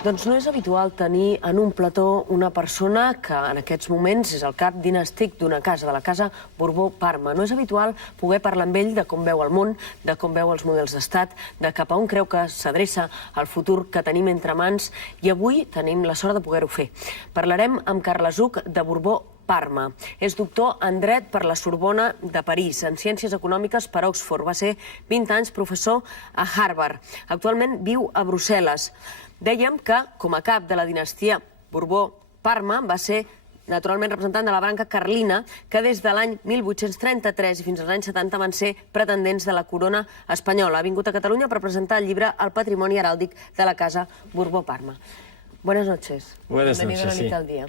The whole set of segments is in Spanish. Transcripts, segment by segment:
Doncs no és habitual tenir en un plató una persona que en aquests moments és el cap dinàstic d'una casa, de la casa Borbó-Parma. No és habitual poder parlar amb ell de com veu el món, de com veu els models d'estat, de cap a on creu que s'adreça el futur que tenim entre mans, i avui tenim la sort de poder-ho fer. Parlarem amb Carles Hug de Borbó-Parma. És doctor en dret per la Sorbona de París, en ciències econòmiques per Oxford. Va ser 20 anys professor a Harvard. Actualment viu a Brussel·les. Dèiem que, com a cap de la dinastia Borbó-Parma, va ser naturalment representant de la branca carlina, que des de l'any 1833 i fins als anys 70 van ser pretendents de la corona espanyola. Ha vingut a Catalunya per presentar el llibre El patrimoni heràldic de la casa Borbó-Parma. Buenas noches. Buenas Bienvenido noches, a la mitad del día.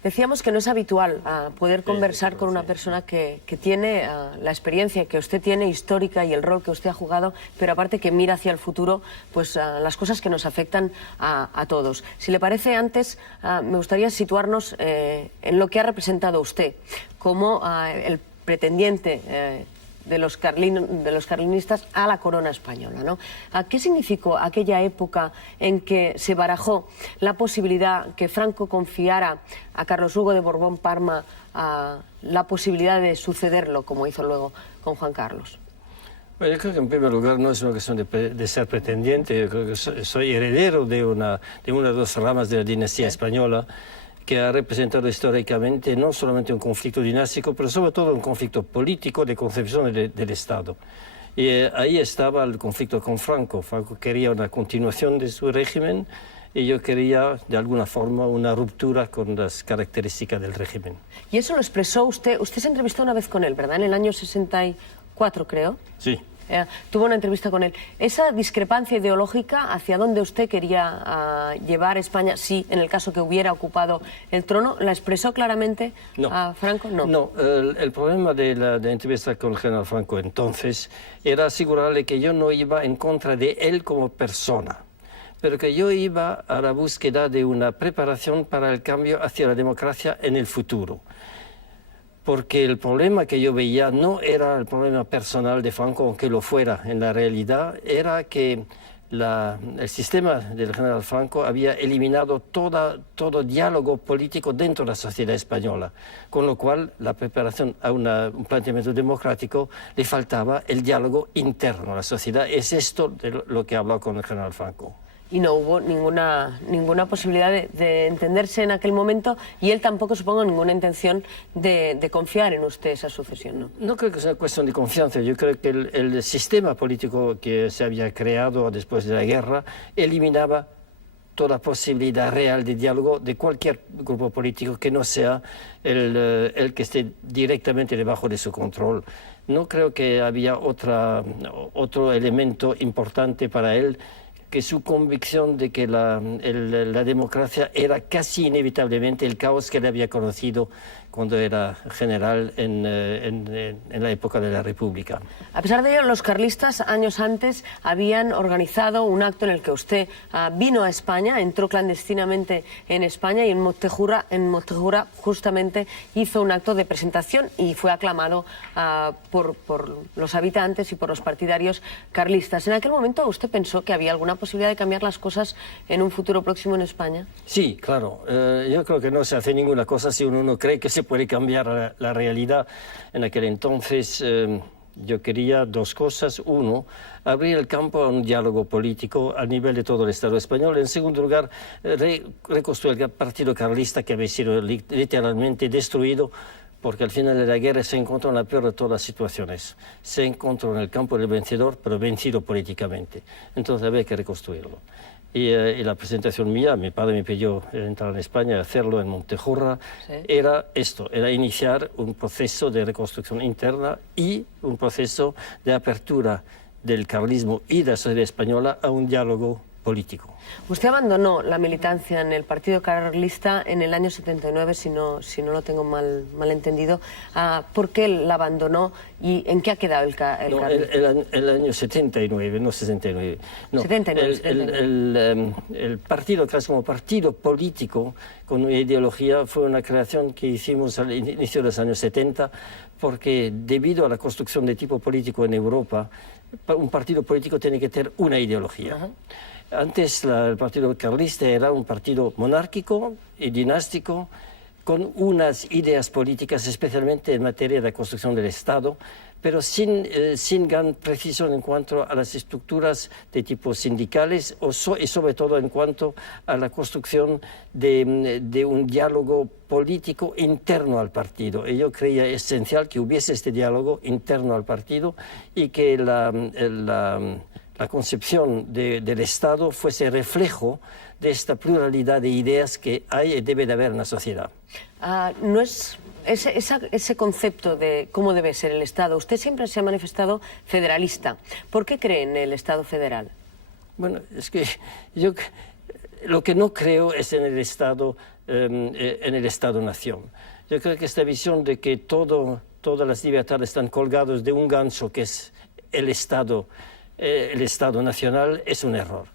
Decíamos que no es habitual poder conversar con una persona que tiene la experiencia que usted tiene, histórica, y el rol que usted ha jugado, pero aparte que mira hacia el futuro, pues las cosas que nos afectan a todos. Si le parece, antes me gustaría situarnos en lo que ha representado usted como el pretendiente de los carlinistas a la corona española, ¿no? ¿Qué significó aquella época en que se barajó la posibilidad que Franco confiara a Carlos Hugo de Borbón-Parma la posibilidad de sucederlo, como hizo luego con Juan Carlos? Bueno, yo creo que en primer lugar no es una cuestión de ser pretendiente. Yo creo que soy heredero de una de las dos ramas de la dinastía española, que ha representado históricamente no solamente un conflicto dinástico, pero sobre todo un conflicto político de concepción del Estado. Y ahí estaba el conflicto con Franco. Franco quería una continuación de su régimen y yo quería, de alguna forma, una ruptura con las características del régimen. Y eso lo expresó usted. Usted se entrevistó una vez con él, ¿verdad? En el año 64, creo. Sí. Tuvo una entrevista con él. Esa discrepancia ideológica, ¿hacia dónde usted quería llevar España, si en el caso que hubiera ocupado el trono, la expresó claramente a Franco? No. No, el problema de la entrevista con el general Franco entonces era asegurarle que yo no iba en contra de él como persona, pero que yo iba a la búsqueda de una preparación para el cambio hacia la democracia en el futuro. Porque el problema que yo veía no era el problema personal de Franco, aunque lo fuera en la realidad, era que el sistema del general Franco había eliminado todo diálogo político dentro de la sociedad española, con lo cual la preparación a un planteamiento democrático le faltaba el diálogo interno a la sociedad. Es esto de lo que habló con el general Franco. Y no hubo ninguna posibilidad de entenderse en aquel momento, y él tampoco, supongo, ninguna intención de confiar en usted esa sucesión, ¿no? No creo que sea cuestión de confianza. Yo creo que el sistema político que se había creado después de la guerra eliminaba toda posibilidad real de diálogo de cualquier grupo político que no sea el que esté directamente debajo de su control. No creo que había otro elemento importante para él que su convicción de que la democracia era casi inevitablemente el caos que él había conocido cuando era general en la época de la República. A pesar de ello, los carlistas años antes habían organizado un acto en el que usted vino a España, entró clandestinamente en España, y en Montejurra justamente hizo un acto de presentación y fue aclamado por los habitantes y por los partidarios carlistas. ¿En aquel momento usted pensó que había alguna posibilidad de cambiar las cosas en un futuro próximo en España? Sí, claro. Yo creo que no se hace ninguna cosa si uno no cree que se puede cambiar la realidad. En aquel entonces yo quería dos cosas. Uno, abrir el campo a un diálogo político a nivel de todo el Estado español. En segundo lugar, reconstruir el partido carlista que había sido literalmente destruido, porque al final de la guerra se encontró en la peor de todas las situaciones. Se encontró en el campo del vencedor, pero vencido políticamente. Entonces había que reconstruirlo. Y la presentación mía, mi padre me pidió entrar en España, hacerlo en Montejurra, sí. Era esto, era iniciar un proceso de reconstrucción interna y un proceso de apertura del carlismo y de la sociedad española a un diálogo político. Usted abandonó la militancia en el Partido Carlista en el año 79, si no lo tengo mal entendido. ¿Por qué la abandonó y en qué ha quedado el Carlista? El año 79, no 69. No, 79. El partido, casi como partido político con una ideología, fue una creación que hicimos al inicio de los años 70, porque debido a la construcción de tipo político en Europa, un partido político tiene que tener una ideología. Antes el Partido Carlista era un partido monárquico y dinástico con unas ideas políticas, especialmente en materia de construcción del Estado, pero sin gran precisión en cuanto a las estructuras de tipo sindicales y sobre todo en cuanto a la construcción de un diálogo político interno al partido. Y yo creía esencial que hubiese este diálogo interno al partido y que la concepción del Estado fuese reflejo de esta pluralidad de ideas que hay y debe de haber en la sociedad. No es ese concepto de cómo debe ser el Estado. Usted siempre se ha manifestado federalista. ¿Por qué cree en el Estado federal? Bueno, es que yo lo que no creo es en el Estado-nación. Yo creo que esta visión de que todas las libertades están colgadas de un gancho que es el Estado nacional es un error.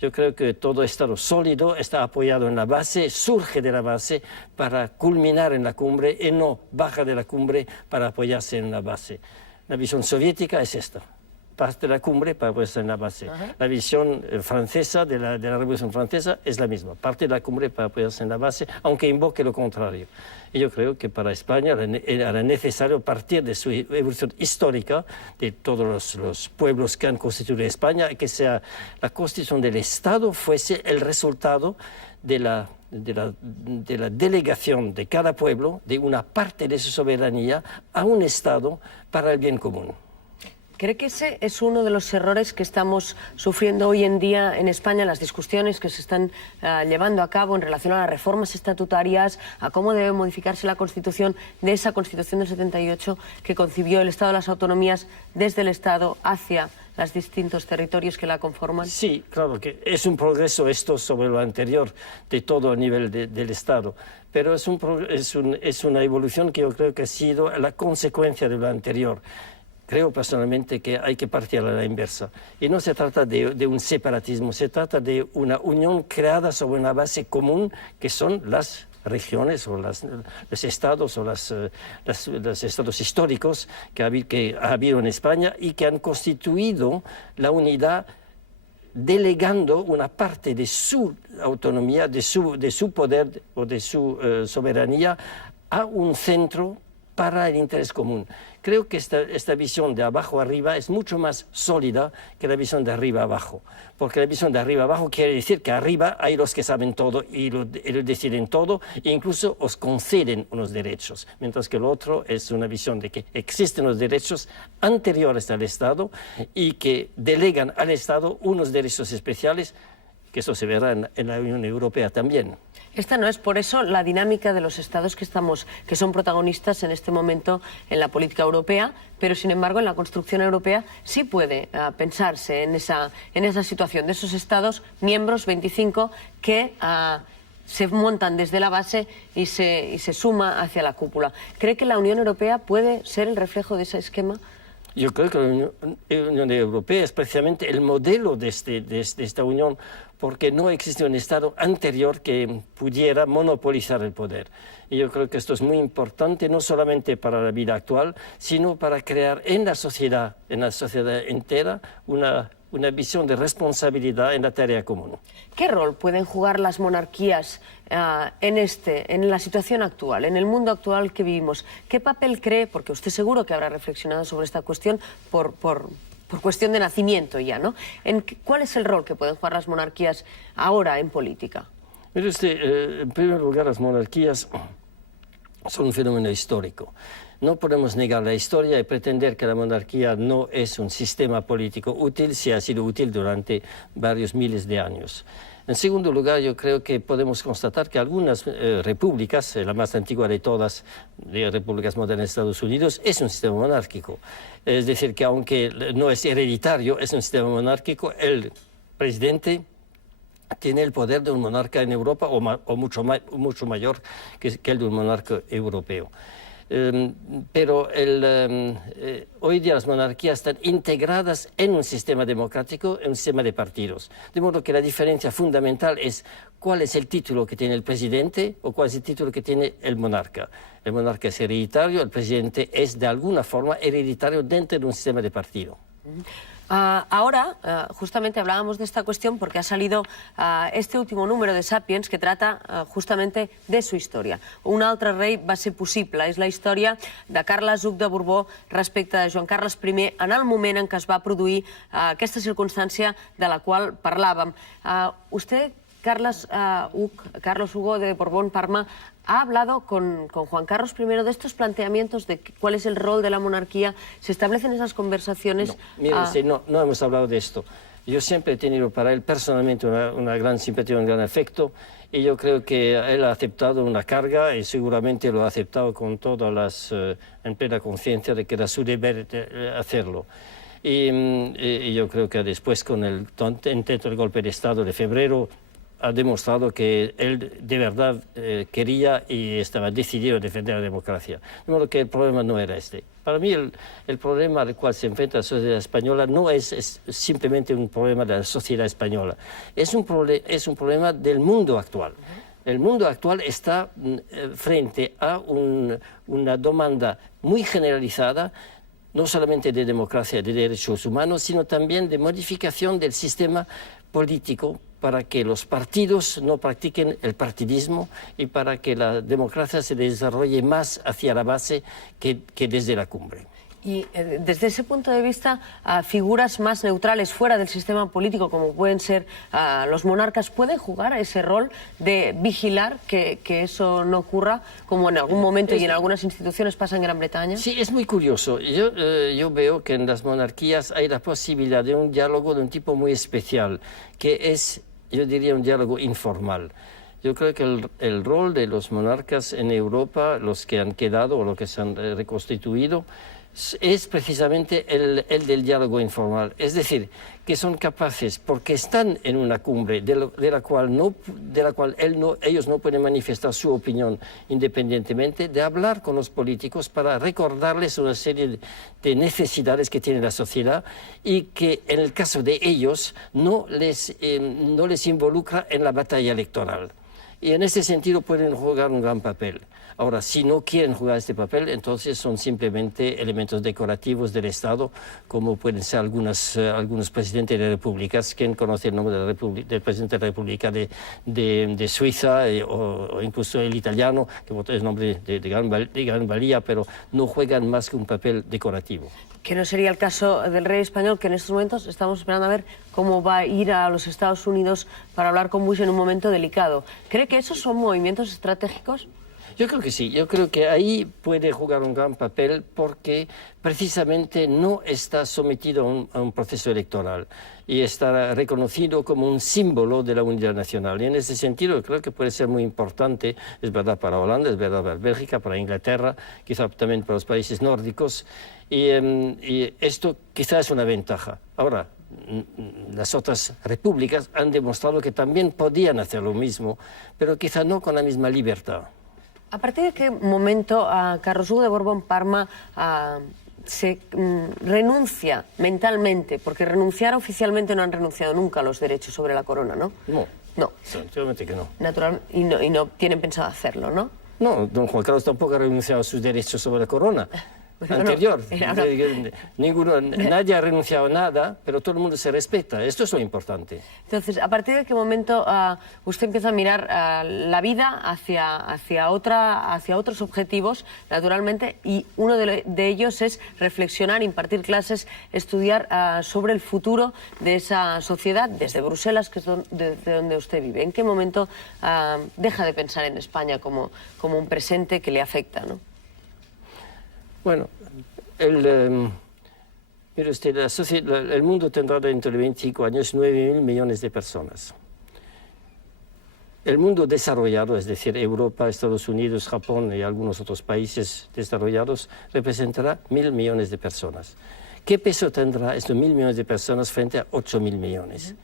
Yo creo que todo Estado sólido está apoyado en la base, surge de la base para culminar en la cumbre y no baja de la cumbre para apoyarse en la base. La visión soviética es esta. Parte de la cumbre para apoyarse en la base. La visión francesa de la Revolución Francesa es la misma. Parte de la cumbre para apoyarse en la base, aunque invoque lo contrario. Y yo creo que para España era necesario partir de su evolución histórica, de todos los pueblos que han constituido España, que sea la constitución del Estado fuese el resultado de la delegación de cada pueblo, de una parte de su soberanía, a un Estado para el bien común. ¿Cree que ese es uno de los errores que estamos sufriendo hoy en día en España, las discusiones que se están llevando a cabo en relación a las reformas estatutarias, a cómo debe modificarse la Constitución, de esa Constitución del 78 que concibió el Estado de las Autonomías desde el Estado hacia los distintos territorios que la conforman? Sí, claro que es un progreso esto sobre lo anterior de todo el nivel del Estado, pero es una evolución que yo creo que ha sido la consecuencia de lo anterior. Creo personalmente que hay que partir a la inversa. Y no se trata de un separatismo, se trata de una unión creada sobre una base común que son las regiones o los estados o los estados históricos que ha habido en España y que han constituido la unidad delegando una parte de su autonomía, de su poder o de su soberanía a un centro para el interés común. Creo que esta visión de abajo arriba es mucho más sólida que la visión de arriba abajo, porque la visión de arriba abajo quiere decir que arriba hay los que saben todo y lo deciden todo e incluso os conceden unos derechos, mientras que lo otro es una visión de que existen los derechos anteriores al Estado y que delegan al Estado unos derechos especiales, que eso se verá en la Unión Europea también. Esta no es, por eso, la dinámica de los estados que son protagonistas en este momento en la política europea, pero sin embargo en la construcción europea sí puede pensarse en esa situación de esos estados miembros, 25, que se montan desde la base y se suma hacia la cúpula. ¿Cree que la Unión Europea puede ser el reflejo de ese esquema? Yo creo que la Unión Europea es precisamente el modelo de esta Unión, porque no existe un Estado anterior que pudiera monopolizar el poder. Y yo creo que esto es muy importante, no solamente para la vida actual, sino para crear en la sociedad entera, una visión de responsabilidad en la tarea común. ¿Qué rol pueden jugar las monarquías en la situación actual, en el mundo actual que vivimos? ¿Qué papel cree, porque usted seguro que habrá reflexionado sobre esta cuestión por cuestión de nacimiento ya, ¿no? ¿Cuál es el rol que pueden jugar las monarquías ahora en política? Mire usted, en primer lugar, las monarquías son un fenómeno histórico. No podemos negar la historia y pretender que la monarquía no es un sistema político útil si ha sido útil durante varios miles de años. En segundo lugar, yo creo que podemos constatar que algunas repúblicas, la más antigua de todas, las repúblicas modernas de Estados Unidos, es un sistema monárquico. Es decir, que aunque no es hereditario, es un sistema monárquico. El presidente tiene el poder de un monarca en Europa o mucho mayor que el de un monarca europeo. Pero hoy día las monarquías están integradas en un sistema democrático, en un sistema de partidos. De modo que la diferencia fundamental es cuál es el título que tiene el presidente o cuál es el título que tiene el monarca. El monarca es hereditario, el presidente es de alguna forma hereditario dentro de un sistema de partido. Ahora, justamente hablábamos de esta cuestión porque ha salido este último número de Sapiens que trata justamente de su història. Un altre rei va ser possible. És la història de Carles Hug de Borbó respecte de Joan Carles I en el moment en què es va produir aquesta circumstància de la qual parlàvem. Usted, Carlos Hugo de Borbón-Parma, ha hablado con Juan Carlos I de estos planteamientos de cuál es el rol de la monarquía. ¿Se establecen esas conversaciones? No, mire usted, no hemos hablado de esto. Yo siempre he tenido para él personalmente una gran simpatía, un gran afecto, y yo creo que él ha aceptado una carga y seguramente lo ha aceptado con todas en plena conciencia de que era su deber hacerlo. Y yo creo que después con el intento del golpe de Estado de febrero ha demostrado que él de verdad quería y estaba decidido a defender la democracia. De modo que el problema no era este. Para mí el problema al cual se enfrenta la sociedad española no es simplemente un problema de la sociedad española, es un problema del mundo actual. El mundo actual está frente a una demanda muy generalizada, no solamente de democracia y de derechos humanos, sino también de modificación del sistema político para que los partidos no practiquen el partidismo y para que la democracia se desarrolle más hacia la base que desde la cumbre. Y desde ese punto de vista, figuras más neutrales fuera del sistema político, como pueden ser los monarcas, ¿pueden jugar ese rol de vigilar que eso no ocurra, como en algún momento y en algunas instituciones pasa en Gran Bretaña? Sí, es muy curioso. Yo veo que en las monarquías hay la posibilidad de un diálogo de un tipo muy especial, que es, yo diría, un diálogo informal. Yo creo que el rol de los monarcas en Europa, los que han quedado o los que se han reconstituido, es precisamente el del diálogo informal. Es decir, que son capaces, porque están en una cumbre de la cual ellos no pueden manifestar su opinión independientemente, de hablar con los políticos para recordarles una serie de necesidades que tiene la sociedad y que en el caso de ellos no les involucra en la batalla electoral. Y en ese sentido pueden jugar un gran papel. Ahora, si no quieren jugar este papel, entonces son simplemente elementos decorativos del Estado, como pueden ser algunos presidentes de repúblicas. ¿Quién conoce el nombre del presidente de la República de Suiza o incluso el italiano, que es un nombre de gran valía, pero no juegan más que un papel decorativo? Que no sería el caso del rey español, que en estos momentos estamos esperando a ver cómo va a ir a los Estados Unidos para hablar con Bush en un momento delicado. ¿Cree que esos son movimientos estratégicos? Yo creo que sí, yo creo que ahí puede jugar un gran papel porque precisamente no está sometido a un proceso electoral y está reconocido como un símbolo de la unidad nacional. Y en ese sentido creo que puede ser muy importante, es verdad para Holanda, es verdad para Bélgica, para Inglaterra, quizá también para los países nórdicos, y esto quizá es una ventaja. Ahora, las otras repúblicas han demostrado que también podían hacer lo mismo, pero quizá no con la misma libertad. ¿A partir de qué momento Carlos Hugo de Borbón-Parma se renuncia mentalmente? Porque renunciar oficialmente no han renunciado nunca a los derechos sobre la corona, ¿no? No, naturalmente que no. Y no tienen pensado hacerlo, ¿no? No, don Juan Carlos tampoco ha renunciado a sus derechos sobre la corona. Anterior. Nadie ha renunciado a nada, pero todo el mundo se respeta. Esto es lo importante. Entonces, ¿a partir de qué momento usted empieza a mirar la vida hacia otros objetivos, naturalmente, y uno de ellos es reflexionar, impartir clases, estudiar sobre el futuro de esa sociedad desde Bruselas, que es desde donde usted vive? ¿En qué momento deja de pensar en España como un presente que le afecta, ¿no? Bueno, mire usted, el mundo tendrá dentro de 25 años 9.000 millones de personas. El mundo desarrollado, es decir, Europa, Estados Unidos, Japón y algunos otros países desarrollados, representará 1.000 millones de personas. ¿Qué peso tendrá estos 1.000 millones de personas frente a 8.000 millones?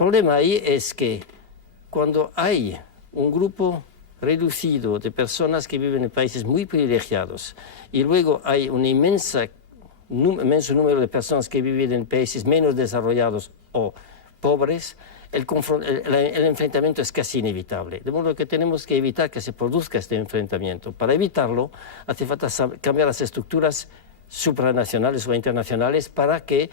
problema ahí es que cuando hay un grupo reducido de personas que viven en países muy privilegiados y luego hay un inmenso número de personas que viven en países menos desarrollados o pobres, el enfrentamiento es casi inevitable. De modo que tenemos que evitar que se produzca este enfrentamiento. Para evitarlo, hace falta cambiar las estructuras supranacionales o internacionales para que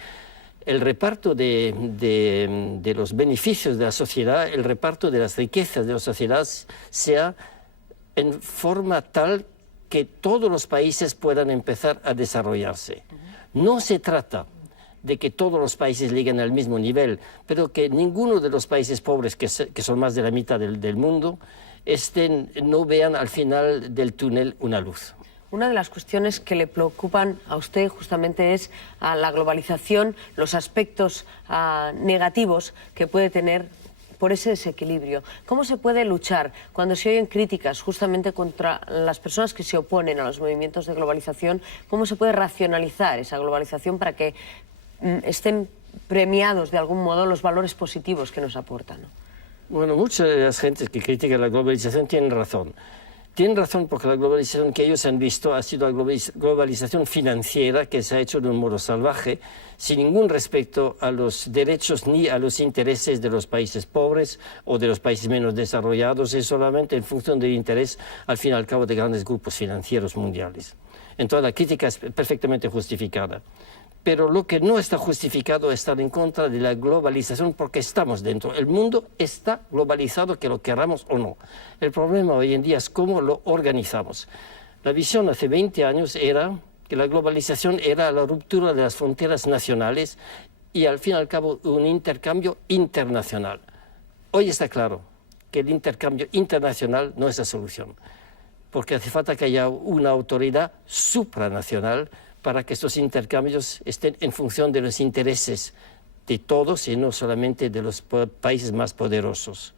el reparto de los beneficios de la sociedad, el reparto de las riquezas de la sociedad sea en forma tal que todos los países puedan empezar a desarrollarse. No se trata de que todos los países lleguen al mismo nivel, pero que ninguno de los países pobres, que son más de la mitad del mundo, no vean al final del túnel una luz. Una de las cuestiones que le preocupan a usted justamente es la globalización, los aspectos negativos que puede tener por ese desequilibrio. ¿Cómo se puede luchar cuando se oyen críticas justamente contra las personas que se oponen a los movimientos de globalización? ¿Cómo se puede racionalizar esa globalización para que estén premiados de algún modo los valores positivos que nos aportan? Bueno, muchas de las gentes que critican la globalización tienen razón. Tienen razón porque la globalización que ellos han visto ha sido la globalización financiera que se ha hecho de un modo salvaje, sin ningún respeto a los derechos ni a los intereses de los países pobres o de los países menos desarrollados, es solamente en función del interés, al fin y al cabo, de grandes grupos financieros mundiales. Entonces la crítica es perfectamente justificada. Pero lo que no está justificado es estar en contra de la globalización porque estamos dentro. El mundo está globalizado, que lo queramos o no. El problema hoy en día es cómo lo organizamos. La visión hace 20 años era que la globalización era la ruptura de las fronteras nacionales y al fin y al cabo un intercambio internacional. Hoy está claro que el intercambio internacional no es la solución, porque hace falta que haya una autoridad supranacional para que estos intercambios estén en función de los intereses de todos y no solamente de los países más poderosos.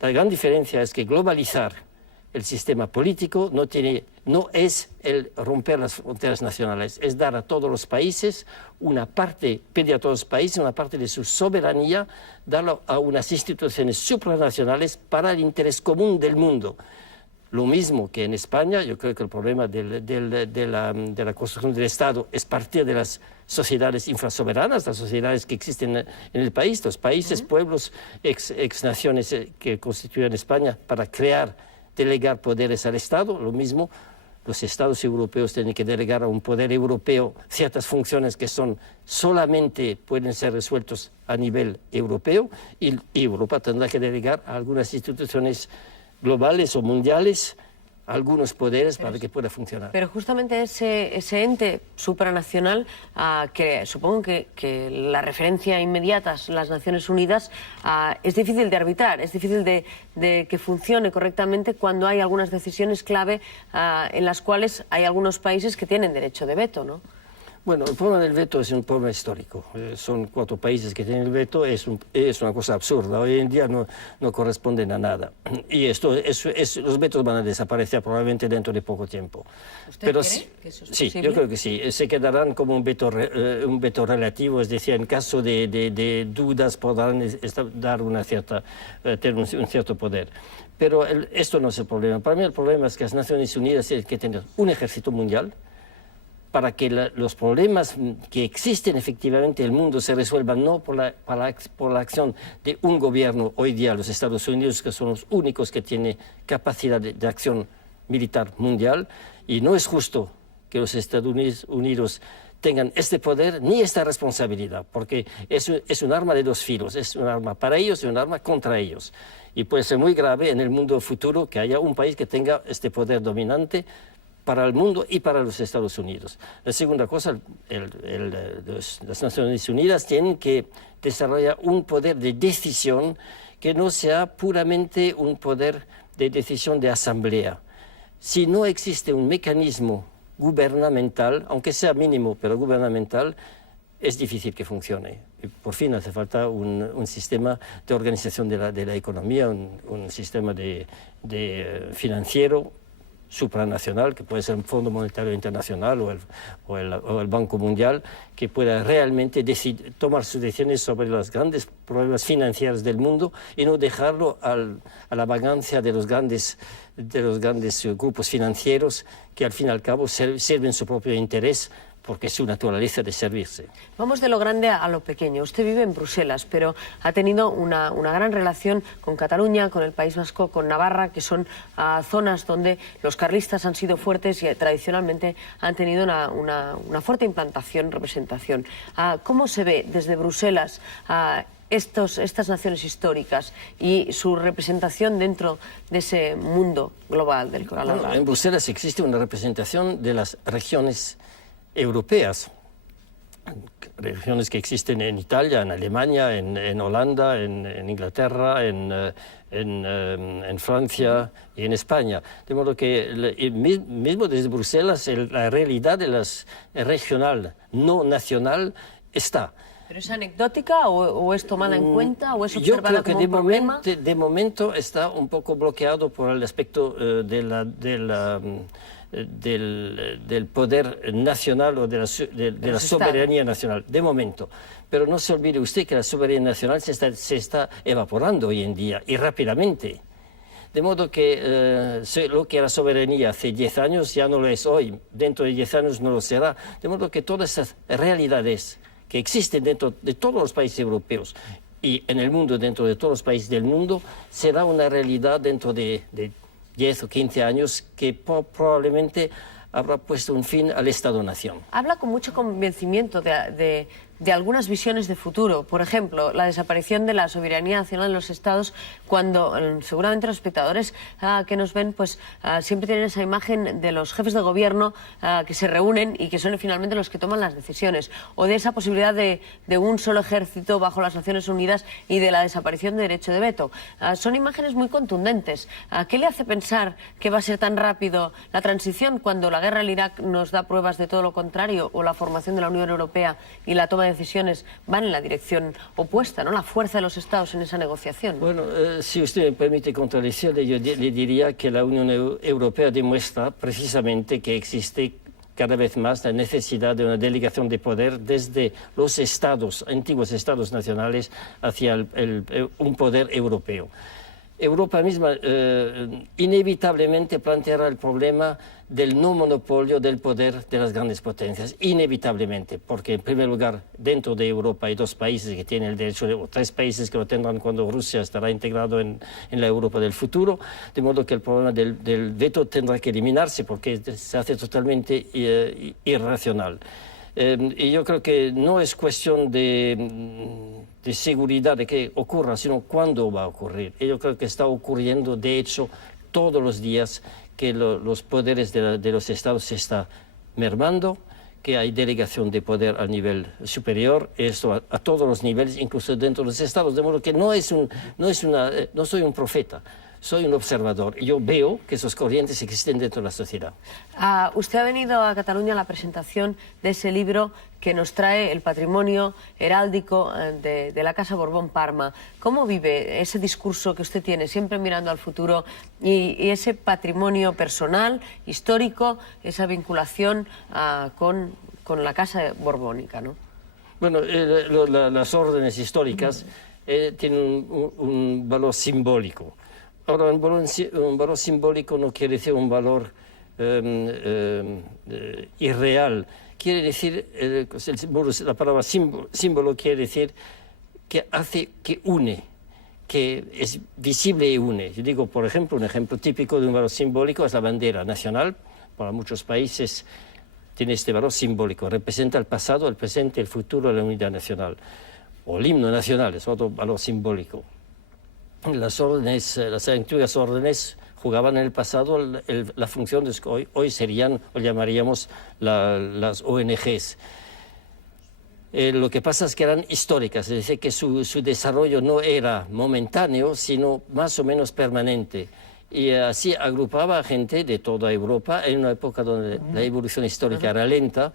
La gran diferencia es que globalizar el sistema político no es el romper las fronteras nacionales, es dar a todos los países una parte, pedir a todos los países una parte de su soberanía, darlo a unas instituciones supranacionales para el interés común del mundo. Lo mismo que en España, yo creo que el problema de la construcción del Estado es partir de las sociedades infrasoberanas, las sociedades que existen en el país, los países, pueblos, ex naciones que constituyen España, para delegar poderes al Estado. Lo mismo, los Estados europeos tienen que delegar a un poder europeo ciertas funciones que solamente pueden ser resueltas a nivel europeo, y Europa tendrá que delegar a algunas instituciones globales o mundiales algunos poderes para que pueda funcionar. Pero justamente ese ente supranacional, que supongo que la referencia inmediata es las Naciones Unidas, es difícil de arbitrar, es difícil de que funcione correctamente cuando hay algunas decisiones clave en las cuales hay algunos países que tienen derecho de veto, ¿no? Bueno, el problema del veto es un problema histórico. Son 4 países que tienen el veto, es una cosa absurda. Hoy en día no corresponden a nada. Y los vetos van a desaparecer probablemente dentro de poco tiempo. ¿Usted cree que eso es posible? Sí, yo creo que sí. Se quedarán como un veto relativo, es decir, en caso de dudas podrán tener un cierto poder. Pero esto no es el problema. Para mí el problema es que las Naciones Unidas tienen que tener un ejército mundial para que los problemas que existen efectivamente en el mundo se resuelvan no por la acción de un gobierno, hoy día los Estados Unidos, que son los únicos que tienen capacidad de acción militar mundial, y no es justo que los Estados Unidos tengan este poder ni esta responsabilidad, porque es un arma de 2 filos, es un arma para ellos y un arma contra ellos. Y puede ser muy grave en el mundo futuro que haya un país que tenga este poder dominante para el mundo y para los Estados Unidos. La segunda cosa, las Naciones Unidas tienen que desarrollar un poder de decisión que no sea puramente un poder de decisión de asamblea. Si no existe un mecanismo gubernamental, aunque sea mínimo, pero gubernamental, es difícil que funcione. Y por fin hace falta un sistema de organización de la economía, un sistema financiero supranacional, que puede ser el Fondo Monetario Internacional o el Banco Mundial, que pueda realmente tomar sus decisiones sobre los grandes problemas financieros del mundo y no dejarlo a la vagancia de los grandes grupos financieros que al fin y al cabo sirven su propio interés porque es su naturaleza de servirse. Vamos de lo grande a lo pequeño. Usted vive en Bruselas, pero ha tenido una gran relación con Cataluña, con el País Vasco, con Navarra, que son zonas donde los carlistas han sido fuertes y tradicionalmente han tenido una fuerte implantación, representación. ¿Cómo se ve desde Bruselas estas naciones históricas y su representación dentro de ese mundo global del que hablaba? Bueno, en Bruselas existe una representación de las regiones europeas, regiones que existen en Italia, en Alemania, en Holanda, en Inglaterra, en Francia y en España. De modo que mismo desde Bruselas la realidad de las regional, no nacional, está. ¿Pero es anecdótica o es tomada en cuenta o es observada como un problema? De momento está un poco bloqueado por el aspecto del poder nacional o de la soberanía nacional, de momento. Pero no se olvide usted que la soberanía nacional se está evaporando hoy en día y rápidamente. De modo que lo que era soberanía hace 10 años ya no lo es hoy, dentro de 10 años no lo será. De modo que todas esas realidades que existen dentro de todos los países europeos y en el mundo, dentro de todos los países del mundo, será una realidad dentro de 10 o 15 años que probablemente habrá puesto un fin al Estado-Nación. Habla con mucho convencimiento de algunas visiones de futuro. Por ejemplo, la desaparición de la soberanía nacional de los Estados, cuando seguramente los espectadores que nos ven pues siempre tienen esa imagen de los jefes de gobierno que se reúnen y que son finalmente los que toman las decisiones, o de esa posibilidad de un solo ejército bajo las Naciones Unidas y de la desaparición del derecho de veto. Son imágenes muy contundentes. ¿Qué le hace pensar que va a ser tan rápido la transición cuando la guerra en Irak nos da pruebas de todo lo contrario, o la formación de la Unión Europea y la toma de decisiones van en la dirección opuesta, ¿no? La fuerza de los Estados en esa negociación. Bueno, si usted me permite contradecirle, yo le diría que la Unión Europea demuestra precisamente que existe cada vez más la necesidad de una delegación de poder desde los estados, antiguos estados nacionales, hacia un poder europeo. Europa misma inevitablemente planteará el problema del no monopolio del poder de las grandes potencias, inevitablemente, porque en primer lugar dentro de Europa hay 2 países que tienen el derecho, o 3 países que lo tendrán cuando Rusia estará integrado en la Europa del futuro, de modo que el problema del veto tendrá que eliminarse porque se hace totalmente irracional. Y yo creo que no es cuestión de seguridad de que ocurra, sino cuándo va a ocurrir. Y yo creo que está ocurriendo, de hecho, todos los días que los poderes de los estados se están mermando, que hay delegación de poder al nivel superior, esto a todos los niveles, incluso dentro de los estados, de modo que no soy un profeta. Soy un observador y yo veo que esos corrientes existen dentro de la sociedad. Usted ha venido a Cataluña a la presentación de ese libro que nos trae el patrimonio heráldico de la Casa Borbón Parma. ¿Cómo vive ese discurso que usted tiene, siempre mirando al futuro, y ese patrimonio personal, histórico, esa vinculación con la Casa Borbónica, ¿no? Bueno, las órdenes históricas tienen un valor simbólico. Ahora, un valor simbólico no quiere decir un valor irreal. Quiere decir, la palabra símbolo quiere decir que une, que es visible y une. Yo digo, por ejemplo, un ejemplo típico de un valor simbólico es la bandera nacional. Para muchos países tiene este valor simbólico. Representa el pasado, el presente, el futuro de la unidad nacional. O el himno nacional es otro valor simbólico. Las antiguas órdenes jugaban en el pasado la función de que hoy serían, o llamaríamos, las ONGs. Lo que pasa es que eran históricas, es decir, que su desarrollo no era momentáneo, sino más o menos permanente. Y así agrupaba a gente de toda Europa en una época donde la evolución histórica era lenta,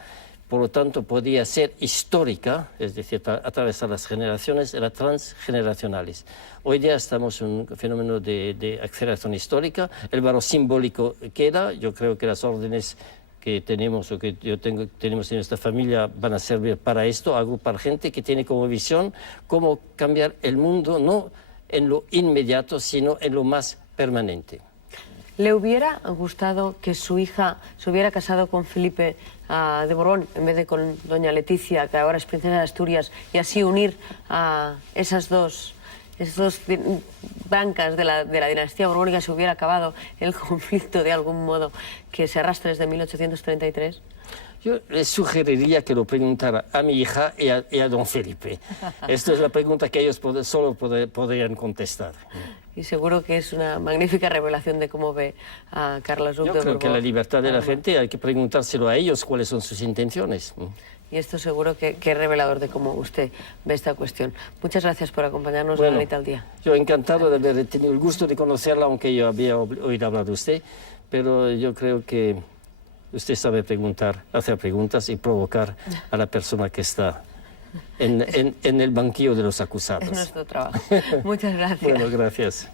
por lo tanto podía ser histórica, es decir, atravesar las generaciones, era transgeneracionales. Hoy día estamos en un fenómeno de aceleración histórica, el valor simbólico queda, yo creo que las órdenes que tenemos o que tenemos en nuestra familia van a servir para esto, agrupar gente que tiene como visión cómo cambiar el mundo, no en lo inmediato, sino en lo más permanente. ¿Le hubiera gustado que su hija se hubiera casado con Felipe de Borbón en vez de con doña Leticia, que ahora es princesa de Asturias, y así unir a esas dos bancas de la dinastía borbónica, se hubiera acabado el conflicto de algún modo que se arrastra desde 1833? Yo les sugeriría que lo preguntara a mi hija y a don Felipe. Esta es la pregunta que ellos solo podrían contestar. Y seguro que es una magnífica revelación de cómo ve a Carles Duc de Yo Borbón. creo que la libertad de la gente hay que preguntárselo a ellos cuáles son sus intenciones. Y esto seguro que es revelador de cómo usted ve esta cuestión. Muchas gracias por acompañarnos en Anita al Día. Yo encantado de haber tenido el gusto de conocerla, aunque yo había oído hablar de usted, pero yo creo que usted sabe preguntar, hacer preguntas y provocar a la persona que está en el banquillo de los acusados. Es nuestro trabajo. Muchas gracias. Bueno, gracias.